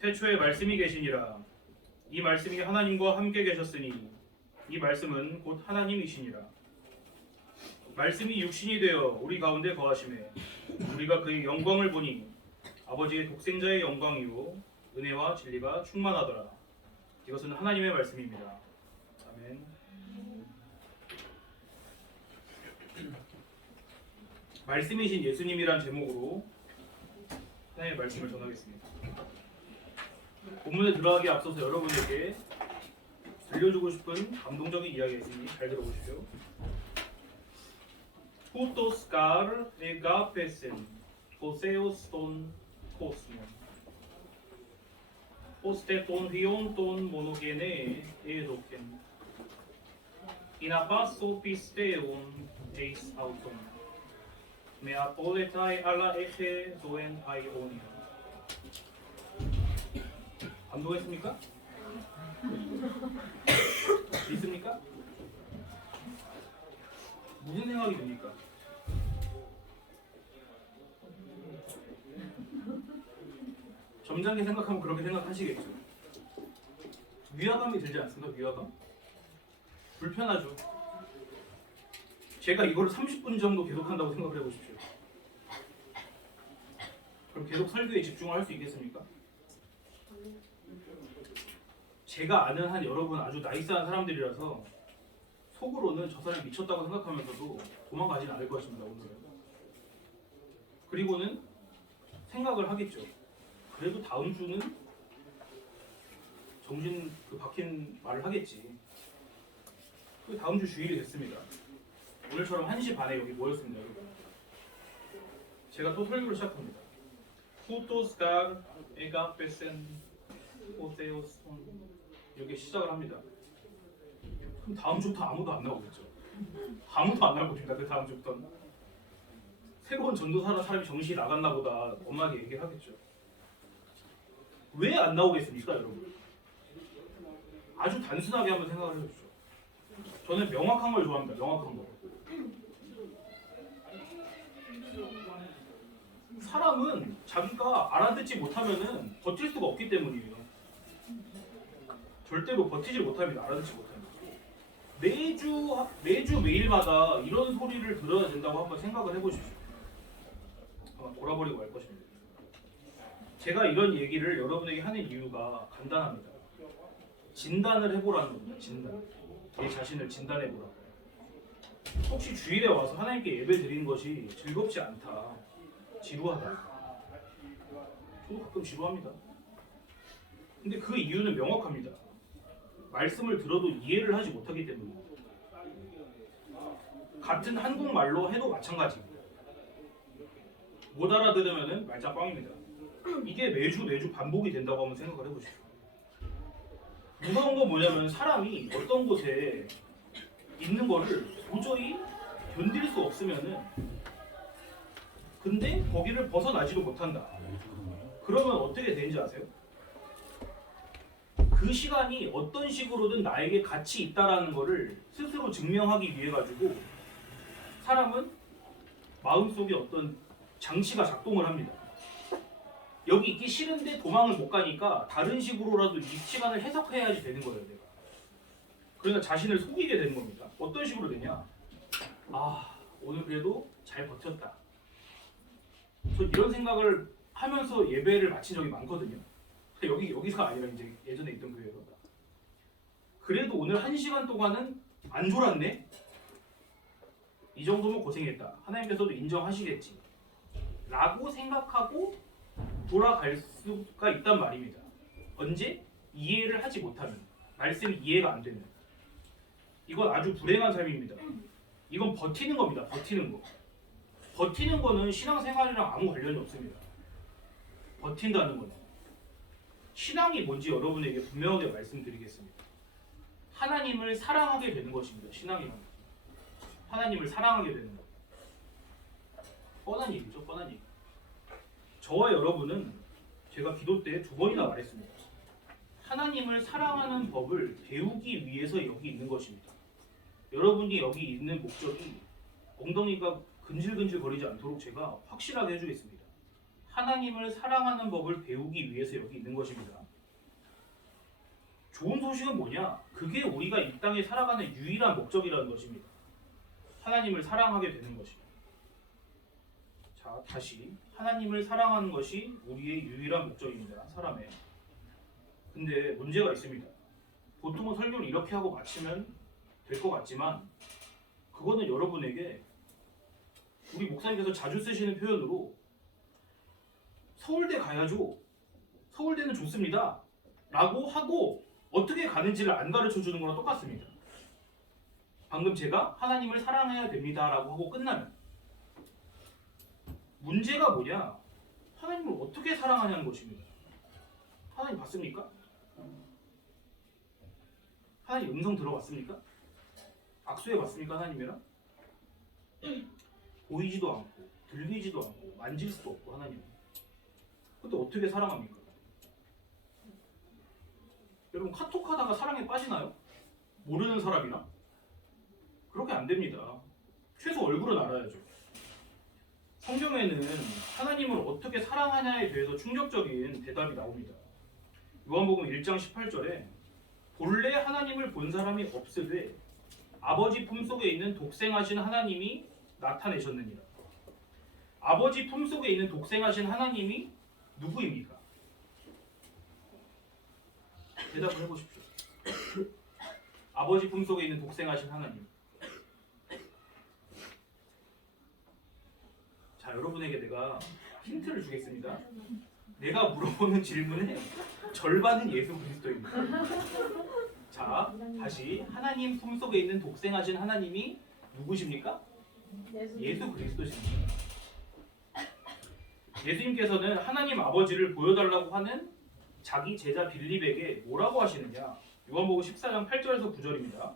태초에 말씀이 계시니라. 이 말씀이 하나님과 함께 계셨으니 이 말씀은 곧 하나님이시니라. 말씀이 육신이 되어 우리 가운데 거하심에 우리가 그의 영광을 보니 아버지의 독생자의 영광이요 은혜와 진리가 충만하더라. 이것은 하나님의 말씀입니다. 아멘. 말씀이신 예수님이란 제목으로 하나님의 말씀을 전하겠습니다. 본문에 들어가기 앞서서 여러분에게 들려주고 싶은 감동적인 이야기가 있으니 잘 들어보십시오. Putos car egapesen poseos ton cosmon poste ton hion ton monogene edoken inapaso pisteon eis auton mea poletai alla eche doen aionia. 감동했습니까? 있습니까? 무슨 생각이 듭니까? 점잖게 생각하면 그렇게 생각하시겠죠. 위화감이 들지 않습니까? 위화감? 불편하죠. 제가 이거를 30분 정도 계속한다고 생각을 해보십시오. 그럼 계속 설교에 집중을 할 수 있겠습니까? 제가 아는 한 여러분 아주 나이스한 사람들이라서 속으로는 저 사람이 미쳤다고 생각하면서도 도망가지는 않을 것입니다. 오늘은. 그리고는 생각을 하겠죠. 그래도 다음 주는 정신 박힌 말을 하겠지. 그 다음 주 주일이 됐습니다. 오늘처럼 1시 반에 여기 모였습니다. 여러분. 제가 또 설교를 시작합니다. Putos car egapesen poseos 이렇게 시작을 합니다. 그럼 다음 주부터 아무도 안 나오겠죠. 아무도 안 나올 겁니다. 그 다음 주부터는 새로운 전도사라 사람이 정신이 나갔나 보다 엄하게 얘기를 하겠죠. 왜 안 나오겠습니까, 여러분? 아주 단순하게 한번 생각을 해보십시오. 저는 명확한 걸 좋아합니다. 명확한 거. 사람은 자기가 알아듣지 못하면은 버틸 수가 없기 때문이에요. 절대로 버티지 못합니다. 알아듣지 못합니다. 매주 매일마다 이런 소리를 들어야 된다고 한번 생각을 해보십시오. 아마 돌아버리고 말 것입니다. 제가 이런 얘기를 여러분에게 하는 이유가 간단합니다. 진단을 해보라는 겁니다. 진단. 내 자신을 진단해보라. 혹시 주일에 와서 하나님께 예배 드리는 것이 즐겁지 않다. 지루하다. 저도 가끔 지루합니다. 근데 그 이유는 명확합니다. 말씀을 들어도 이해를 하지 못하기 때문입니다. 같은 한국말로 해도 마찬가지입니다. 못 알아들으면 말짱꽝입니다. 이게 매주 반복이 된다고 한번 생각을 해보십시오. 무서운 건 뭐냐면 사람이 어떤 곳에 있는 거를 도저히 견딜 수 없으면은 근데 거기를 벗어나지도 못한다. 그러면 어떻게 되는지 아세요? 그 시간이 어떤 식으로든 나에게 가치 있다라는 거를 스스로 증명하기 위해 가지고 사람은 마음속에 어떤 장치가 작동을 합니다. 여기 있기 싫은데 도망을 못 가니까 다른 식으로라도 이 시간을 해석해야지 되는 거예요, 내가. 그러니까 자신을 속이게 되는 겁니다. 어떤 식으로 되냐? 아, 오늘 그래도 잘 버텼다. 저 이런 생각을 하면서 예배를 마친 적이 많거든요. 여기가 아니라 이제 예전에 있던 교회로. 그래도 오늘 1시간 동안은 안 졸았네? 이 정도면 고생했다. 하나님께서도 인정하시겠지. 라고 생각하고 돌아갈 수가 있단 말입니다. 언제? 이해를 하지 못하면. 말씀이 이해가 안 되면. 이건 아주 불행한 삶입니다. 이건 버티는 겁니다. 버티는 거. 버티는 거는 신앙생활이랑 아무 관련이 없습니다. 버틴다는 거는. 신앙이 뭔지 여러분에게 분명하게 말씀드리겠습니다. 하나님을 사랑하게 되는 것입니다. 신앙이란 것은. 하나님을 사랑하게 되는 것. 뻔한 얘기죠. 뻔한 얘기. 저와 여러분은 제가 기도 때 2번이나 말했습니다. 하나님을 사랑하는 법을 배우기 위해서 여기 있는 것입니다. 여러분이 여기 있는 목적이 엉덩이가 근질근질 거리지 않도록 제가 확실하게 해주겠습니다. 하나님을 사랑하는 법을 배우기 위해서 여기 있는 것입니다. 좋은 소식은 뭐냐? 그게 우리가 이 땅에 살아가는 유일한 목적이라는 것입니다. 하나님을 사랑하게 되는 것이죠. 자, 다시 하나님을 사랑하는 것이 우리의 유일한 목적입니다. 사람의. 근데 문제가 있습니다. 보통은 설교를 이렇게 하고 마치면 될 것 같지만 그거는 여러분에게 우리 목사님께서 자주 쓰시는 표현으로 서울대 가야죠. 서울대는 좋습니다. 라고 하고 어떻게 가는지를 안 가르쳐 주는 거랑 똑같습니다. 방금 제가 하나님을 사랑해야 됩니다. 라고 하고 끝나면 문제가 뭐냐? 하나님을 어떻게 사랑하냐는 것입니다. 하나님 봤습니까? 하나님 음성 들어봤습니까? 악수해 봤습니까? 하나님이랑? 보이지도 않고 들리지도 않고 만질 수도 없고 하나님. 근데 어떻게 사랑합니까? 여러분 카톡하다가 사랑에 빠지나요? 모르는 사람이나? 그렇게 안 됩니다. 최소 얼굴은 알아야죠. 성경에는 하나님을 어떻게 사랑하냐에 대해서 충격적인 대답이 나옵니다. 요한복음 1장 18절에 본래 하나님을 본 사람이 없으되 아버지 품속에 있는 독생하신 하나님이 나타내셨느니라. 아버지 품속에 있는 독생하신 하나님이 누구입니까? 대답을 해보십시오. 아버지 품속에 있는 독생하신 하나님. 자, 여러분에게 내가 힌트를 주겠습니다. 내가 물어보는 질문의 절반은 예수 그리스도입니다. 자, 다시 하나님 품속에 있는 독생하신 하나님이 누구십니까? 예수 그리스도십니다. 예수님께서는 하나님 아버지를 보여달라고 하는 자기 제자 빌립에게 뭐라고 하시느냐? 요한복음 14장 8절에서 9절입니다.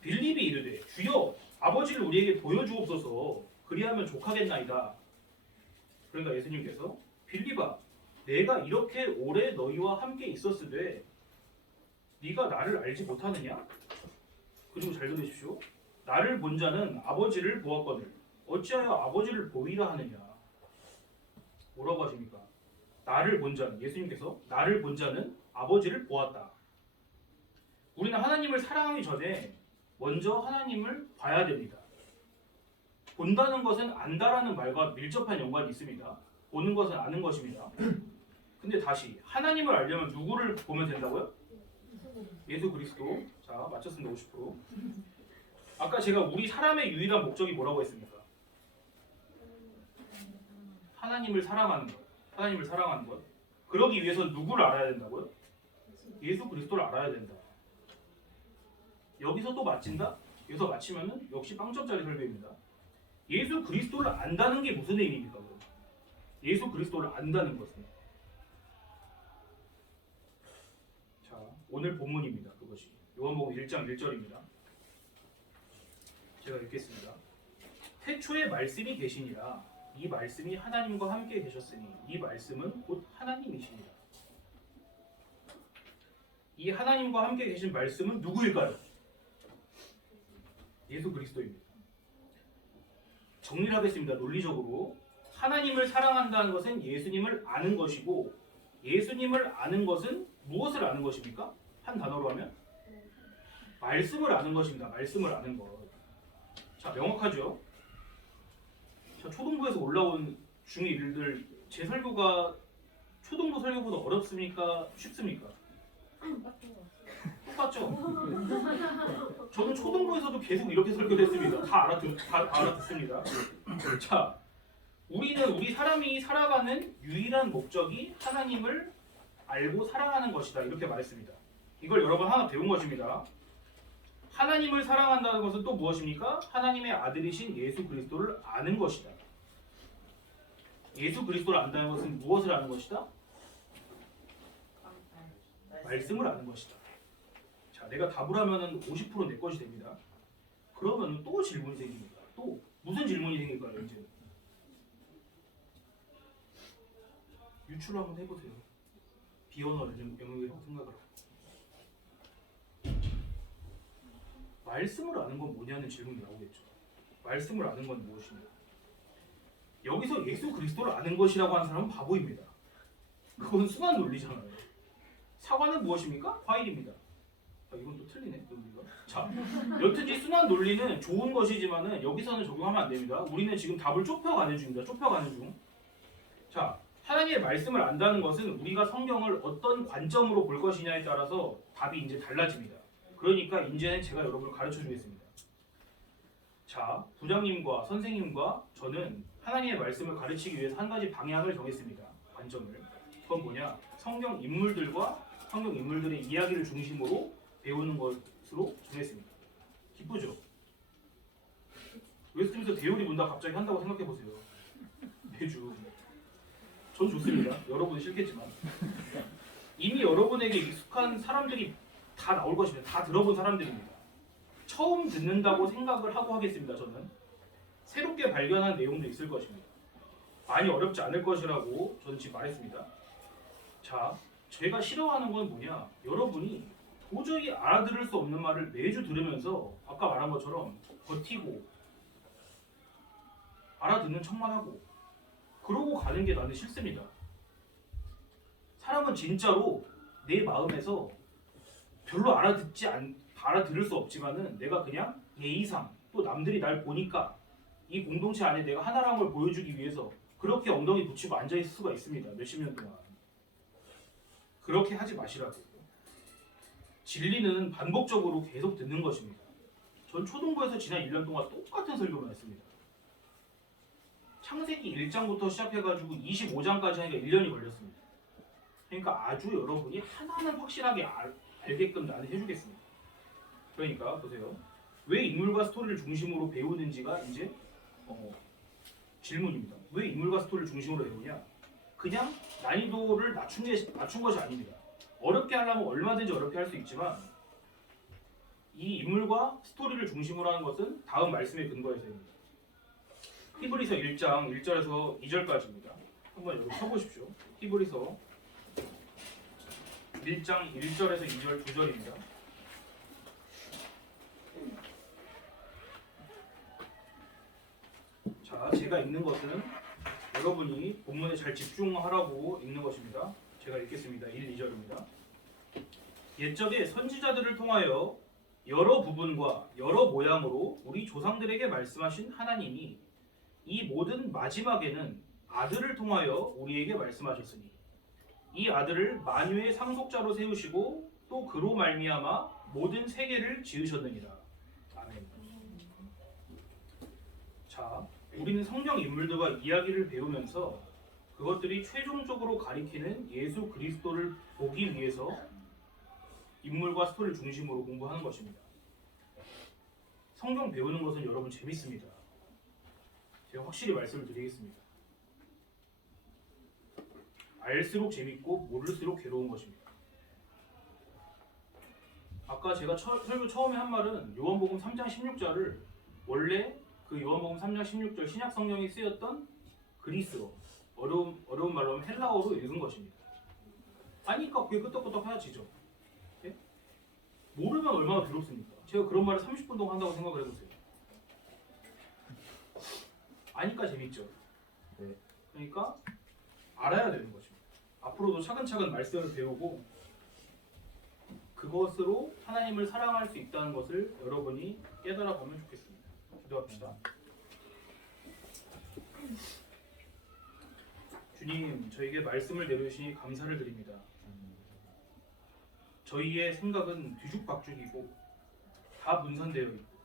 빌립이 이르되 주여 아버지를 우리에게 보여주옵소서 그리하면 족하겠나이다. 그러니까 예수님께서 빌립아 내가 이렇게 오래 너희와 함께 있었으되 네가 나를 알지 못하느냐? 그리고 잘 들으십시오. 나를 본 자는 아버지를 보았거늘 어찌하여 아버지를 보이라 하느냐? 뭐라고 하십니까? 나를 본 자는 예수님께서 나를 본 자는 아버지를 보았다. 우리는 하나님을 사랑하기 전에 먼저 하나님을 봐야 됩니다. 본다는 것은 안다라는 말과 밀접한 연관이 있습니다. 보는 것은 아는 것입니다. 근데 다시 하나님을 알려면 누구를 보면 된다고요? 예수 그리스도. 자, 맞췄습니다. 50%. 아까 제가 우리 사람의 유일한 목적이 뭐라고 했습니까? 하나님을 사랑하는 것. 하나님을 사랑하는 것. 그러기 위해서 누구를 알아야 된다고요? 예수 그리스도를 알아야 된다. 여기서 또 맞힌다? 여기서 맞히면은 역시 빵점짜리 설교입니다. 예수 그리스도를 안다는 게 무슨 의미입니까? 그럼? 예수 그리스도를 안다는 것은. 자, 오늘 본문입니다. 그것이 요한복음 1장 1절입니다. 제가 읽겠습니다. 태초에 말씀이 계시니라. 이 말씀이 하나님과 함께 계셨으니 이 말씀은 곧 하나님이시니라. 이 하나님과 함께 계신 말씀은 누구일까요? 예수 그리스도입니다. 정리를 하겠습니다. 논리적으로 하나님을 사랑한다는 것은 예수님을 아는 것이고 예수님을 아는 것은 무엇을 아는 것입니까? 한 단어로 하면 말씀을 아는 것입니다. 말씀을 아는 것. 자, 명확하죠? 자, 초등부에서 올라온 중1들 제 설교가 초등부 설교보다 어렵습니까? 쉽습니까? 똑같죠? 저는 초등부에서도 계속 이렇게 설교했습니다. 다 알아듣습니다. 자, 우리는 우리 사람이 살아가는 유일한 목적이 하나님을 알고 사랑하는 것이다. 이렇게 말했습니다. 이걸 여러분 하나 배운 것입니다. 하나님을 사랑한다는 것은 또 무엇입니까? 하나님의 아들이신 예수 그리스도를 아는 것이다. 예수 그리스도를 안다는 것은 무엇을 아는 것이다? 말씀을 아는 것이다. 자, 내가 답을 하면은 50% 내 것이 됩니다. 그러면 또 질문이 생깁니다. 또 무슨 질문이 생길까요? 이제 유추를 한번 해보세요. 비언어 영역이라고 생각을 하고 말씀을 아는 건 뭐냐는 질문이 나오겠죠. 말씀을 아는 건 무엇이냐? 여기서 예수 그리스도를 아는 것이라고 하는 사람은 바보입니다. 그건 순환 논리잖아요. 사과는 무엇입니까? 과일입니다. 이건 또 틀리네 논리가. 자, 여튼지 순환 논리는 좋은 것이지만은 여기서는 적용하면 안 됩니다. 우리는 지금 답을 좁혀가는 중입니다. 좁혀가는 중. 자, 하나님의 말씀을 안다는 것은 우리가 성경을 어떤 관점으로 볼 것이냐에 따라서 답이 이제 달라집니다. 그러니까 이제는 제가 여러분을 가르쳐 주겠습니다. 자, 부장님과 선생님과 저는 하나님의 말씀을 가르치기 위해서 한 가지 방향을 정했습니다. 관점을. 그건 뭐냐? 성경 인물들과 성경 인물들의 이야기를 중심으로 배우는 것으로 정했습니다. 기쁘죠? 웨스트민스터 대요리 문답 갑자기 한다고 생각해 보세요. 매주. 전 좋습니다. 여러분은 싫겠지만. 이미 여러분에게 익숙한 사람들이 다 나올 것입니다. 다 들어본 사람들입니다. 처음 듣는다고 생각을 하고 하겠습니다. 저는 새롭게 발견한 내용도 있을 것입니다. 많이 어렵지 않을 것이라고 저는 지금 말했습니다. 자, 제가 싫어하는 건 뭐냐? 여러분이 도저히 알아들을 수 없는 말을 매주 들으면서 아까 말한 것처럼 버티고 알아듣는 척만 하고 그러고 가는 게 나는 싫습니다. 사람은 진짜로 내 마음에서 별로 알아들을 수 없지만은 내가 그냥 예의상 또 남들이 날 보니까 이 공동체 안에 내가 하나라는 걸 보여주기 위해서 그렇게 엉덩이 붙이고 앉아있을 수가 있습니다. 몇십 년 동안. 그렇게 하지 마시라고. 진리는 반복적으로 계속 듣는 것입니다. 전 초등부에서 지난 1년 동안 똑같은 설교를 했습니다. 창세기 1장부터 시작해가지고 25장까지 하니까 1년이 걸렸습니다. 그러니까 아주 여러분이 하나는 확실하게 알게끔 나는 해주겠습니다. 그러니까 보세요. 왜 인물과 스토리를 중심으로 배우는지가 이제 질문입니다. 왜 인물과 스토리를 중심으로 배우냐? 그냥 난이도를 낮춘 것이 아닙니다. 어렵게 하려면 얼마든지 어렵게 할 수 있지만 이 인물과 스토리를 중심으로 하는 것은 다음 말씀에 근거해서입니다. 히브리서 1장 1절에서 2절까지입니다. 한번 여기 펴보십시오. 히브리서 1장 1절에서 2절 2절입니다. 자, 제가 읽는 것은 여러분이 본문에 잘 집중하라고 읽는 것입니다. 제가 읽겠습니다. 1, 2절입니다. 옛적에 선지자들을 통하여 여러 부분과 여러 모양으로 우리 조상들에게 말씀하신 하나님이 이 모든 마지막에는 아들을 통하여 우리에게 말씀하셨으니 이 아들을 만유의 상속자로 세우시고 또 그로 말미암아 모든 세계를 지으셨느니라. 아멘. 자, 우리는 성경 인물들과 이야기를 배우면서 그것들이 최종적으로 가리키는 예수 그리스도를 보기 위해서 인물과 스토리를 중심으로 공부하는 것입니다. 성경 배우는 것은 여러분 재밌습니다. 제가 확실히 말씀을 드리겠습니다. 알수록 재밌고 모를수록 괴로운 것입니다. 아까 제가 설교 처음에 한 말은 요한복음 3장 16절을 원래 그 요한복음 3장 16절 신약 성경에 쓰였던 그리스어 어려운 말로 하면 헬라어로 읽은 것입니다. 아니까 그게 끄떡끄떡 하여지죠. 네? 모르면 얼마나 괴롭습니까? 제가 그런 말을 30분 동안 한다고 생각을 해보세요. 아니까 재밌죠. 네. 그러니까 알아야 되는 것입니다. 앞으로도 차근차근 말씀을 배우고 그것으로 하나님을 사랑할 수 있다는 것을 여러분이 깨달아 가면 좋겠습니다. 기도합시다. 주님, 저에게 말씀을 내려주시니 감사를 드립니다. 저희의 생각은 뒤죽박죽이고 다 분산되어 있고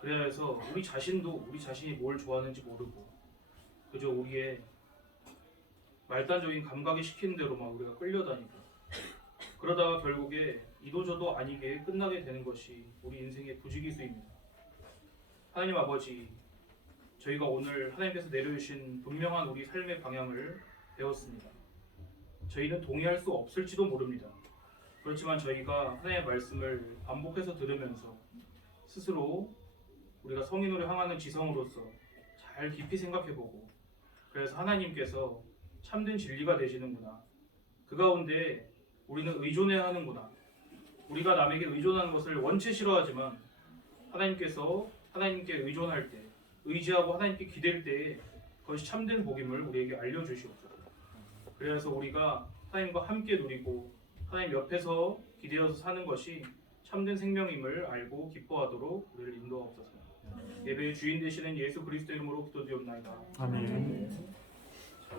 그래야 해서 우리 자신도 우리 자신이 뭘 좋아하는지 모르고 그저 우리의 말단적인 감각에 시키는 대로만 우리가 끌려다니고 그러다가 결국에 이도저도 아니게 끝나게 되는 것이 우리 인생의 부지기수입니다. 하나님 아버지, 저희가 오늘 하나님께서 내려주신 분명한 우리 삶의 방향을 배웠습니다. 저희는 동의할 수 없을지도 모릅니다. 그렇지만 저희가 하나님의 말씀을 반복해서 들으면서 스스로 우리가 성인으로 향하는 지성으로서 잘 깊이 생각해보고 그래서 하나님께서 참된 진리가 되시는구나. 그 가운데 우리는 의존해야 하는구나. 우리가 남에게 의존하는 것을 원체 싫어하지만 하나님께서 하나님께 의존할 때, 의지하고 하나님께 기댈 때에 그것이 참된 복임을 우리에게 알려주시옵소서. 그래서 우리가 하나님과 함께 누리고 하나님 옆에서 기대어서 사는 것이 참된 생명임을 알고 기뻐하도록 우리를 인도하옵소서. 예배의 주인 되시는 예수 그리스도 이름으로 기도드리옵나이다. 아멘.